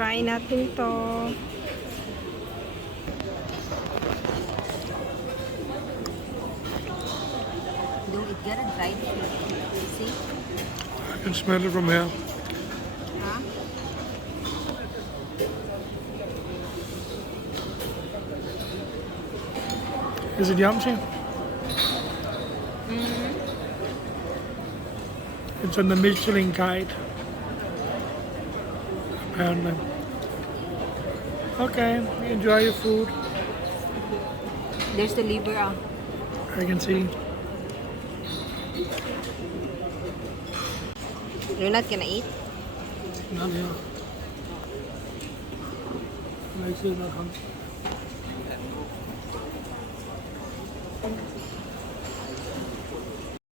Try natin to. Do it get a dried fruit. See? I can smell it from here. Huh? Is it yummy? It's on the Michelin guide. Apparently. Okay, enjoy your food. There's the liver. I can see. You're not gonna eat? Not here. Makes it not hungry.